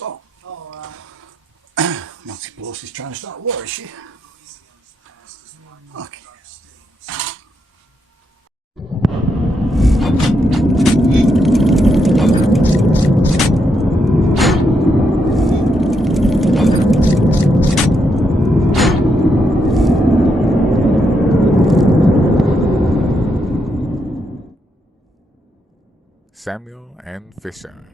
So, Nancy Pelosi's trying to start a war, is she? Okay. Samuel N. Fisher,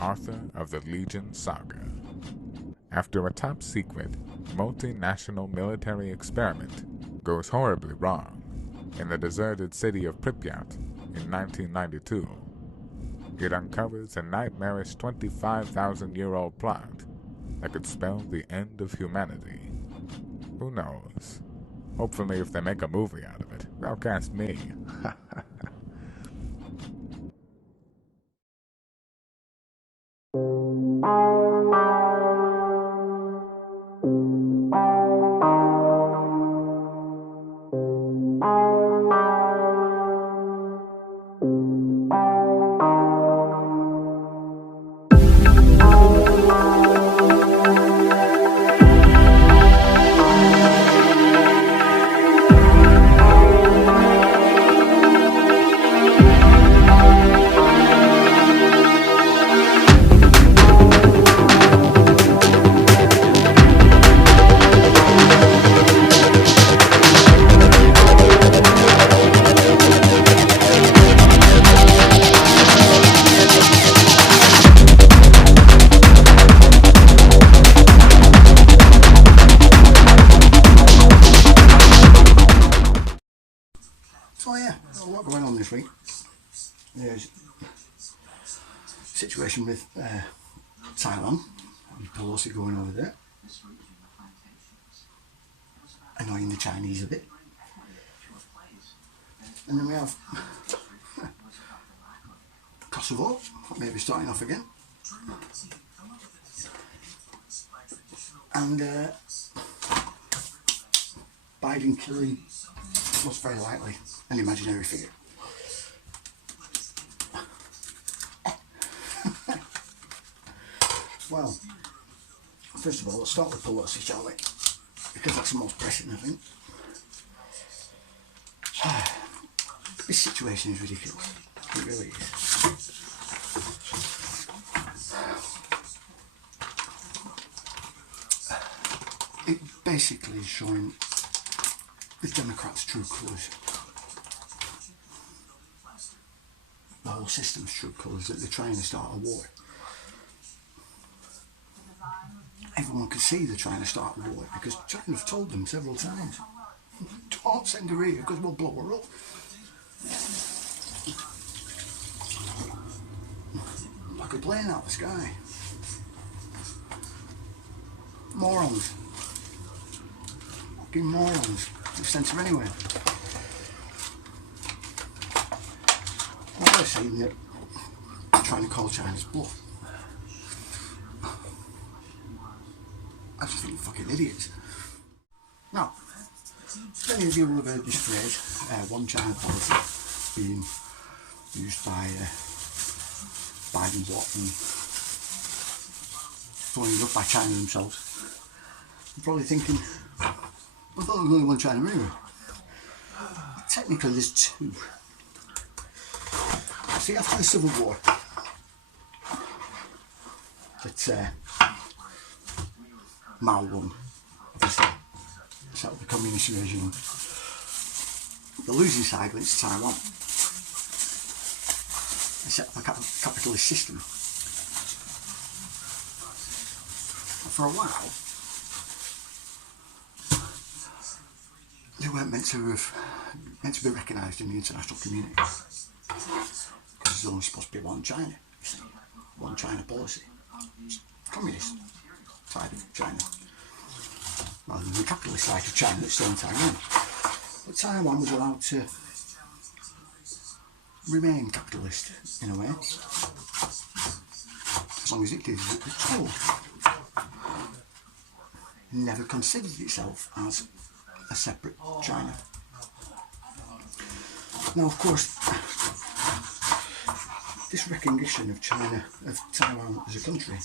author of the Legion Saga. After a top-secret, multinational military experiment goes horribly wrong in the deserted city of Pripyat in 1992, it uncovers a nightmarish 25,000-year-old plot that could spell the end of humanity. Who knows? Hopefully if they make a movie out of it, they'll cast me. So yeah, a lot going on this week. There's a situation with Taiwan and Pelosi going over there, annoying the Chinese a bit. And then we have Kosovo, maybe starting off again. And Biden killing, most very likely, an imaginary figure. Well, first of all, let's start with Pelosi, shall we? Because that's the most pressing, I think. This situation is ridiculous. It really is. It basically is showing the Democrats' true colours. The whole system's true colours, that they're trying to start a war. Everyone can see they're trying to start a war because China's told them several times, don't send her here because we'll blow her up. Like a plane out of the sky. Morons. Fucking morons. They've sent her anywhere. Well, they're saying that they're trying to call China's bluff. I just think fucking idiots. Now, many of you will have heard this phrase, one China policy, being used by Biden's lot and following up by China themselves. You're probably thinking, I thought there was only one China anyway. Technically there's two. See, after the Civil War, that Mao won, obviously, set up the communist regime. The losing side went to Taiwan. They set up a capitalist system. For a while, they weren't meant to be recognised in the international community because there's only supposed to be one China, one China policy. It's communist side of China, rather than the capitalist side of China that's still in Taiwan. But Taiwan was allowed to remain capitalist in a way, as long as it did as it was told. It never considered itself as a separate China. Now, of course, this recognition of China, of Taiwan as a country,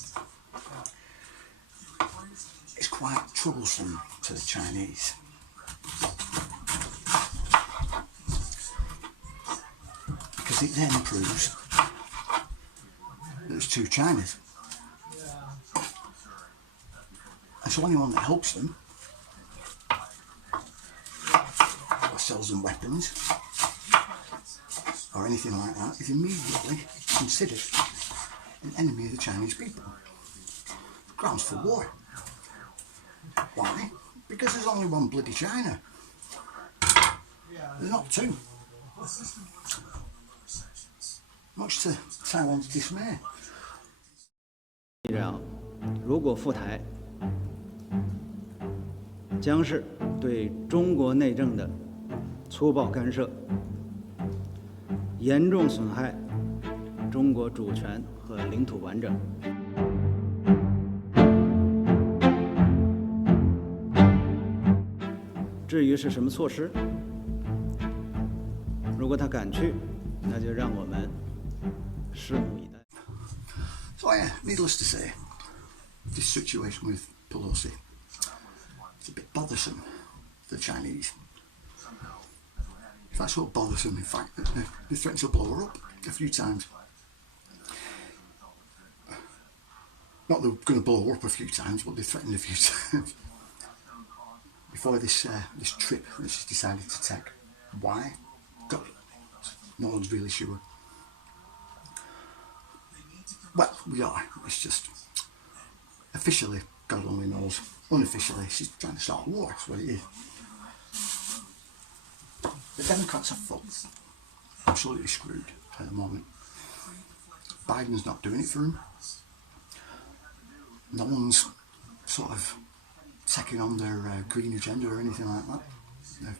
is quite troublesome to the Chinese. Because it then proves that there's two Chinas. And so anyone that helps them or sells them weapons or anything like that is immediately considered an enemy of the Chinese people. Grounds for war. Why? Because there's only one bloody China. There's not two. Much to Taiwan's dismay. 如果赴台，将是对中国内政的粗暴干涉，严重损害中国主权和领土完整。至于是什么措施，如果他敢去，那就让我们拭目以待。 So yeah, needless to say, this situation with Pelosi is a bit bothersome for the Chinese. That's so bothersome, in fact, that they threatened to blow her up a few times. Not they're going to blow her up a few times, but they threatened a few times. Before this trip that she's decided to take. Why? God, no one's really sure. Well, we are. It's just officially, God only knows. Unofficially, she's trying to start a war. That's what it is. The Democrats are fucked. Absolutely screwed at the moment. Biden's not doing it for them. No one's sort of taking on their green agenda or anything like that. They're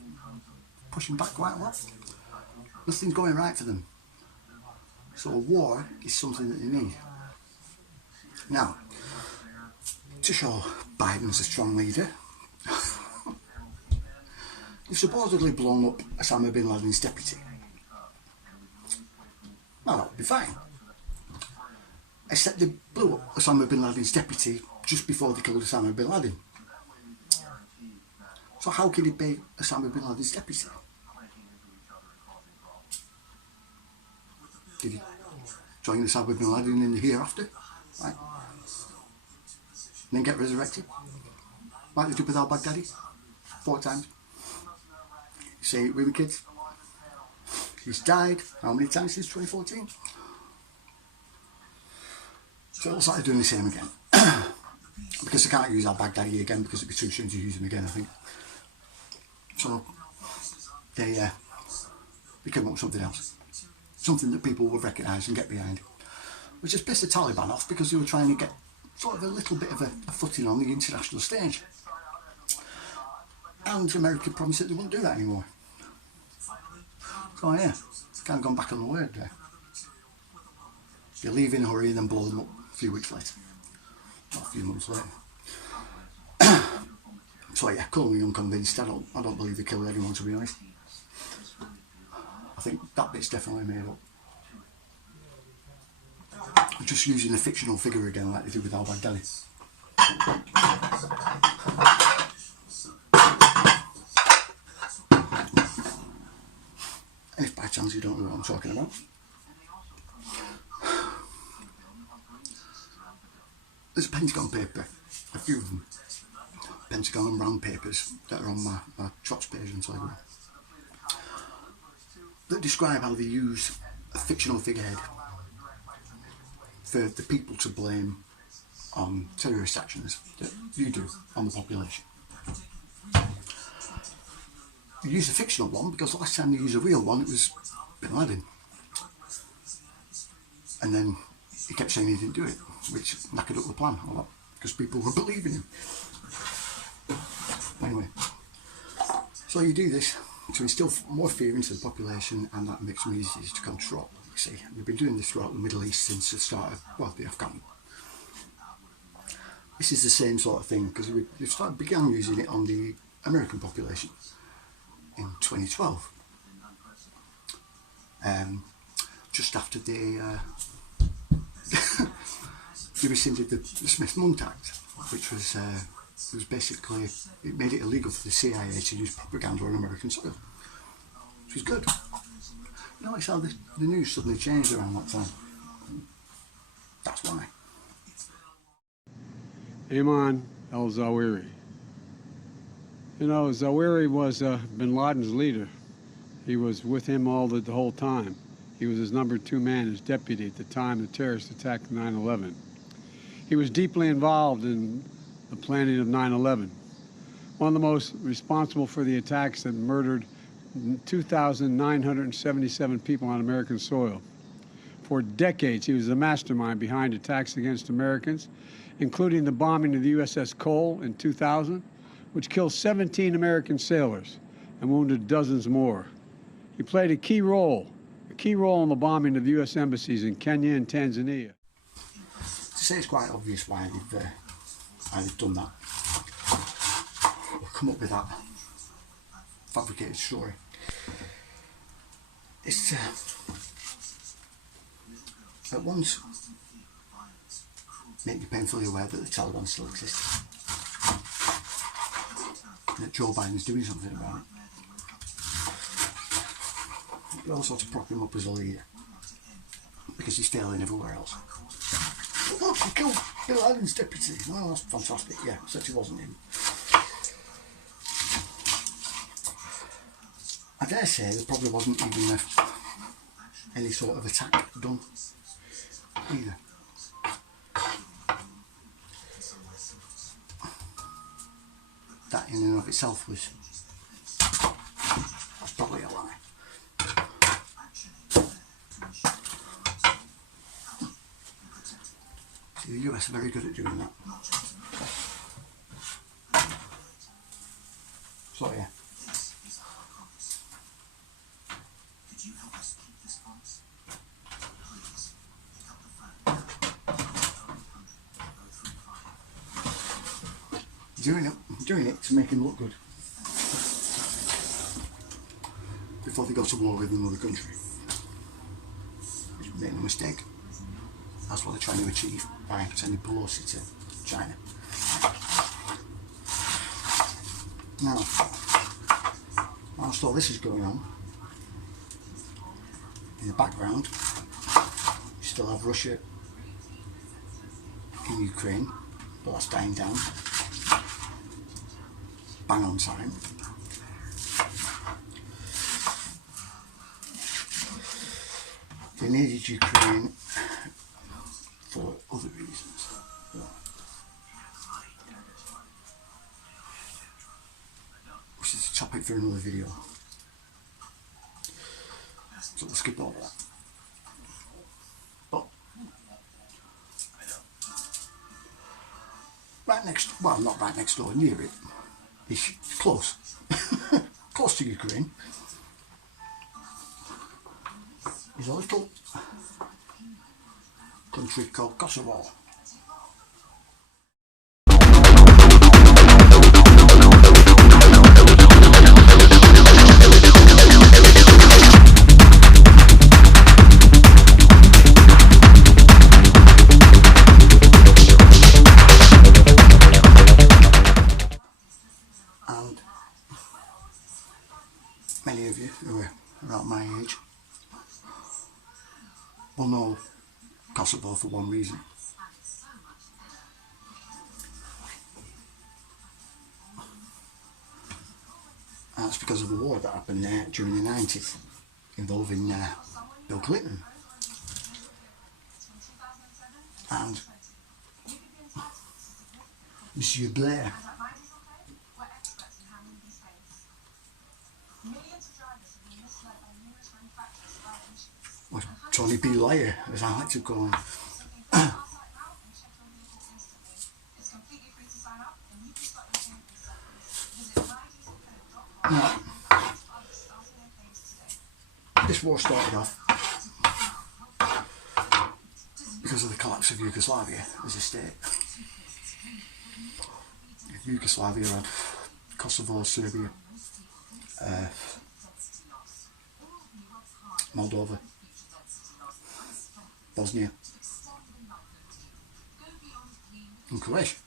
pushing back quite a lot. Nothing's going right for them. So a war is something that they need. Now, to show Biden's a strong leader, they've supposedly blown up Osama bin Laden's deputy. Now that would be fine. Except they blew up Osama bin Laden's deputy just before they killed Osama bin Laden. So how can he be Osama bin Laden's deputy? Did he join Osama bin Laden in the hereafter? Right? And then get resurrected? Like they did with al-Baghdadi? 4 times. Say it with the kids. He's died how many times since 2014? So it looks like they're doing the same again. Because they can't use al-Baghdadi again because it'd be too soon to use him again, I think. So they came up with something else. Something that people will recognise and get behind. Which has pissed the Taliban off because they were trying to get sort of a little bit of a footing on the international stage. And America promised that they wouldn't do that anymore. So yeah, it's kind of gone back on the word there. You leave in a hurry and then blow them up a few weeks later. Not a few months later. So yeah, call me unconvinced. I don't believe they killed anyone, to be honest. I think that bit's definitely made up. I'm just using a fictional figure again like they do with al-Baghdadi. And if by chance you don't know what I'm talking about, there's a Pentagon paper, a few of them, Pentagon and Brown papers that are on my Trots page on Telegram, that describe how they use a fictional figurehead for the people to blame on terrorist actions that you do on the population. You use a fictional one because the last time they used a real one it was Bin Laden. And then he kept saying he didn't do it, which knackered up the plan a lot because people were believing him. Anyway, so you do this to instill more fear into the population, and that makes them easier to control. You see, we've been doing this throughout the Middle East since the start of, well, the Afghan war. This is the same sort of thing because we began using it on the American population in 2012, just after they rescinded the Smith-Mundt Act, which was it was basically, it made it illegal for the CIA to use propaganda on American soil, which was good. You know, it's how the news suddenly changed around that time. That's why. Ayman al-Zawahiri. You know, Zawahiri was bin Laden's leader. He was with him the whole time. He was his number 2 man, his deputy at the time the terrorists attacked 9/11. He was deeply involved in the planning of 9/11. One of the most responsible for the attacks that murdered 2,977 people on American soil. For decades, he was the mastermind behind attacks against Americans, including the bombing of the USS Cole in 2000, which killed 17 American sailors and wounded dozens more. He played a key role in the bombing of U.S. embassies in Kenya and Tanzania. To say it's quite obvious why they've done that, or come up with that fabricated story. It's at once make you painfully aware that the Taliban still exists, and that Joe Biden's doing something about it. But also to prop him up as a leader, because he's failing everywhere else. But look, he killed Bin Laden's deputy. Well, that's fantastic. Yeah, except it wasn't him. I dare say there probably wasn't even any sort of attack done either. That in and of itself was probably a lie. See, the US are very good at doing that. So yeah. Doing it to make him look good before they go to war with another country. Make no mistake, that's what they're trying to achieve by sending Pelosi to China. Now, whilst all this is going on, in the background, you still have Russia in Ukraine, but that's dying down. Bang on time. They needed Ukraine for other reasons. Which is a topic for another video. So we'll skip over that. But right next, well, not right next door, near it. It's close. Close to Ukraine. Is a little country called Kosovo. And many of you who are around my age will know Kosovo for one reason. And that's because of the war that happened there during the 90s involving Bill Clinton and Monsieur Blair. Or Tony B. Liar, as I like to call him. Now, this war started off because of the collapse of Yugoslavia as a state. Yugoslavia had Kosovo, Serbia, Moldova, Bosnia and Croatia.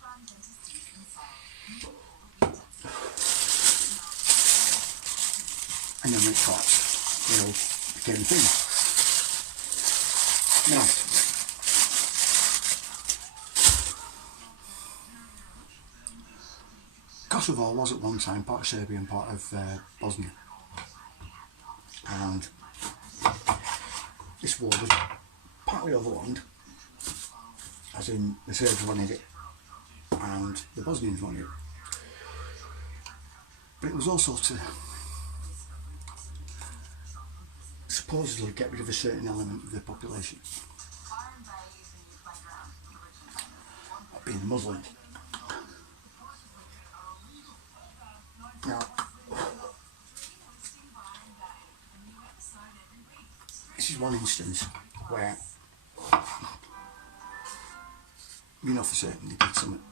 And then when it collapsed, it all became a thing. Now, Kosovo was at one time part of Serbia and part of Bosnia. And this war was partly overwhelmed, as in the Serbs wanted it and the Bosnians wanted it. But it was also to supposedly get rid of a certain element of the population, that being the Muslims. Now, this is one instance where we know for certain they did something,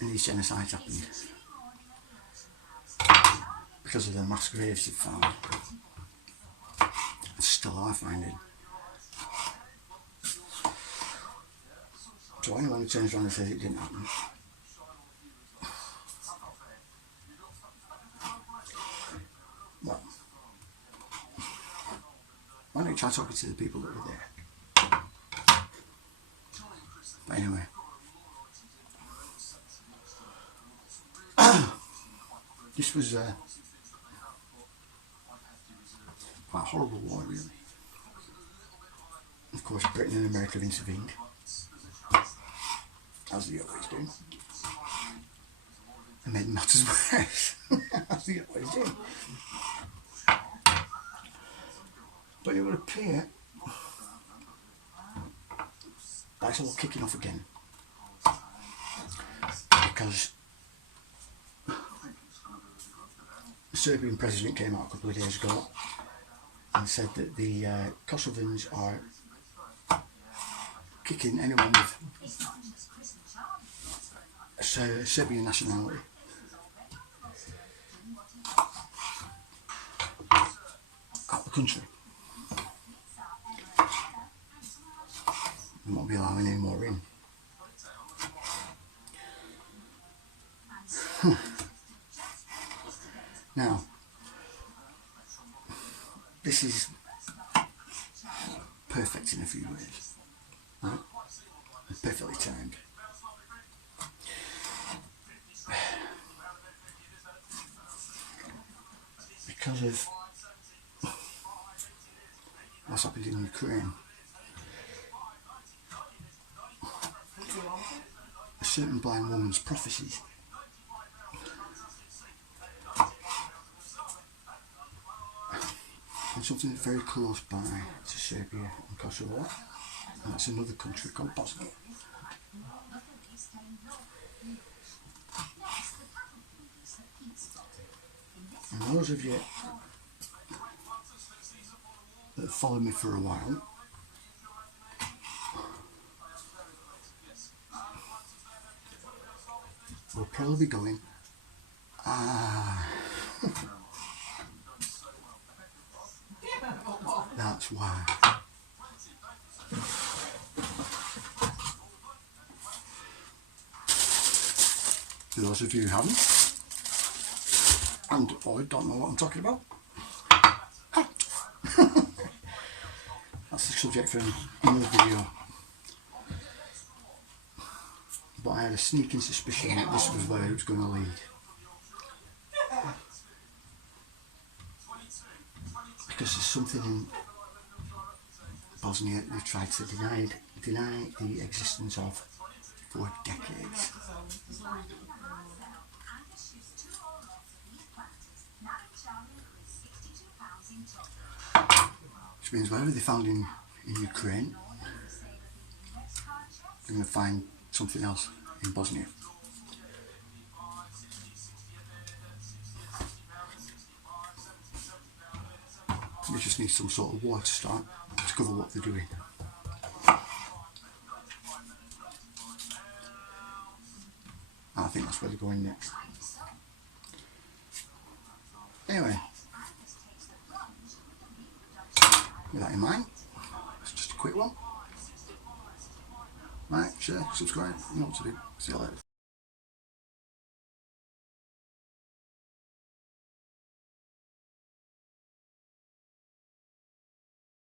and these genocides happened because of the mass graves they found. Still are finding. So anyone who turns around and says it didn't happen, well, why don't you try talking to the people that were there? But anyway, this was quite a horrible war, really. Of course, Britain and America intervened, as they always do, and made matters worse, as they always do. But it would appear that it's all kicking off again, because the Serbian president came out a couple of days ago and said that the Kosovans are kicking anyone with a Serbian nationality out of the country. They won't be allowing any more in. Now, this is perfect in a few ways, right? Perfectly timed. Because of what's happened in Ukraine, a certain blind woman's prophecies and something very close by to Serbia and Kosovo, and that's another country called Bosnia. And those of you that have followed me for a while will probably be going, that's why. For those of you who haven't, and or don't know what I'm talking about, that's the subject for another video. But I had a sneaking suspicion that this was where it was going to lead. Because there's something in Bosnia they've tried to deny the existence of for decades. Which means whatever they found in Ukraine, they're going to find something else in Bosnia. We just need some sort of war to start to cover what they're doing. And I think that's where they're going next. Anyway, with that in mind, it's just a quick one. Like, share, subscribe, you know what to do. See you later.